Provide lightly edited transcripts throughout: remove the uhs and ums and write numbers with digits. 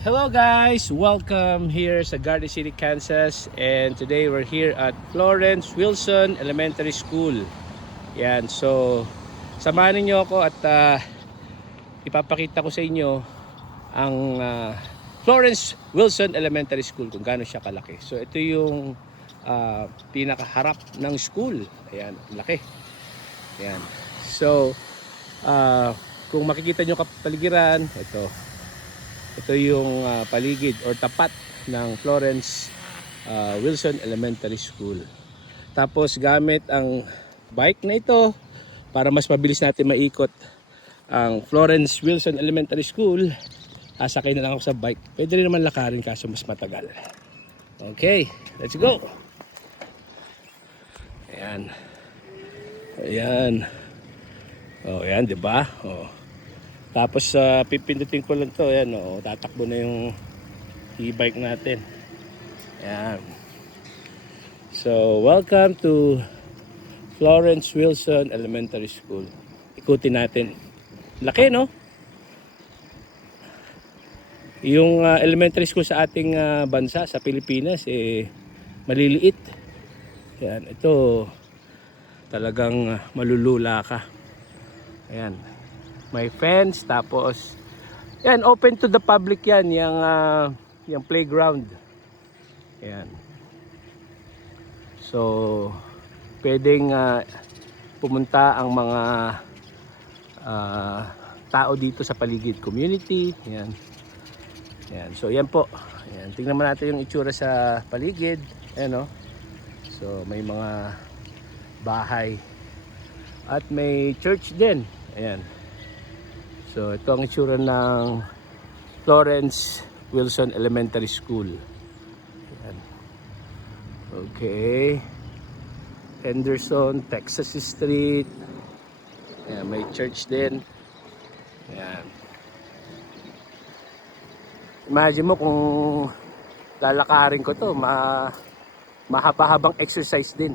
Hello guys! Welcome here sa Garden City, Kansas. And today we're here at Florence Wilson Elementary School. Yan, so samahan niyo ako at ipapakita ko sa inyo ang Florence Wilson Elementary School, kung gaano siya kalaki. So ito yung pinakaharap ng school. Ayan, laki. Ayan. So kung makikita nyo kapaligiran, ito yung paligid or tapat ng Florence Wilson Elementary School. Tapos gamit ang bike na ito para mas mabilis natin maikot ang Florence Wilson Elementary School. Sakay na lang ako sa bike. Pwede rin naman lakarin kaso mas matagal. Okay, let's go! Ayan. Ayan. Oh, ayan, diba? Oh. Tapos pipindutin ko lang to, ayan, oh, tatakbo na yung e-bike natin. Ayan. So, welcome to Florence Wilson Elementary School. Ikutin natin. Laki, no? Yung elementary school sa ating bansa, sa Pilipinas, maliliit. Ayan, ito talagang malulula ka. Ayan. May fence, tapos yan, open to the public yan, yung playground. Yan. So pwedeng pumunta ang mga tao dito sa paligid, community. Yan. Yan. So yan po. Yan. Tingnan mo natin yung itsura sa paligid. Ayan, oh. So may mga bahay at may church din. Ayan. So ito ang itsura ng Florence Wilson Elementary School. Ayan. Okay. Henderson, Texas Street. Ayan, may church din. Ayan. Imagine mo kung lalakarin ko to, mahaba-habang exercise din.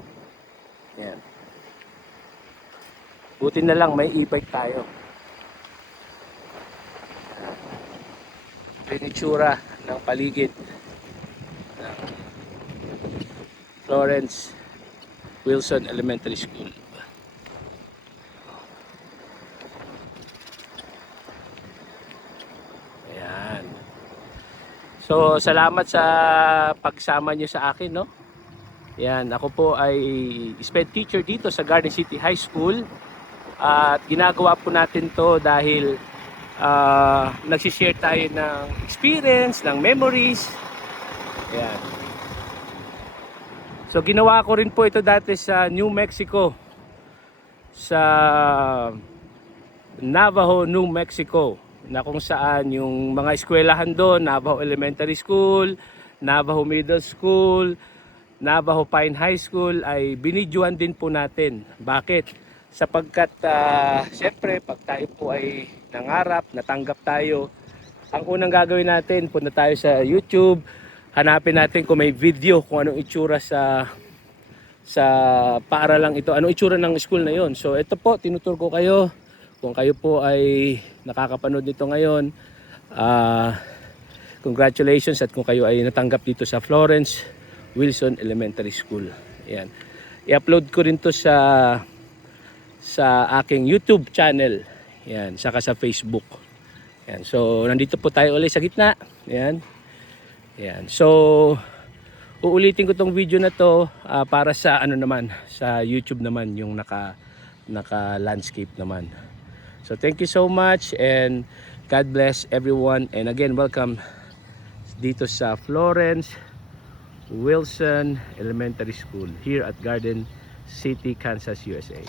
Ayan. Buti na lang may e-bike tayo. Pinitsura ng paligid ng Florence Wilson Elementary School. Ayan. So, salamat sa pagsama nyo sa akin, no? Ayan, ako po ay sped teacher dito sa Garden City High School. At ginagawa po natin to dahil nagsishare tayo ng experience, ng memories. Ayan. So ginawa ko rin po ito dati sa New Mexico, sa Navajo, New Mexico, na kung saan yung mga eskwelahan doon, Navajo Elementary School, Navajo Middle School, Navajo Pine High School, ay binidyoan din po natin. Bakit? Sapagkat siyempre pag tayo po ay nangarap, natanggap tayo, ang unang gagawin natin, punta tayo sa YouTube, hanapin natin kung may video kung anong itsura sa paaralang ito, anong itsura ng school na yon. So ito po, tinuturo ko kayo. Kung kayo po ay nakakapanood nito ngayon, congratulations, at kung kayo ay natanggap dito sa Florence Wilson Elementary School. Ayan. I-upload ko rin to sa aking YouTube channel. Yan, saka sa Facebook. Yan. So nandito po tayo ulit sa gitna. Yan. Yan. So uulitin ko tong video na to para sa ano naman, sa YouTube naman, yung naka landscape naman. So thank you so much and God bless everyone, and again welcome dito sa Florence Wilson Elementary School here at Garden City, Kansas, USA.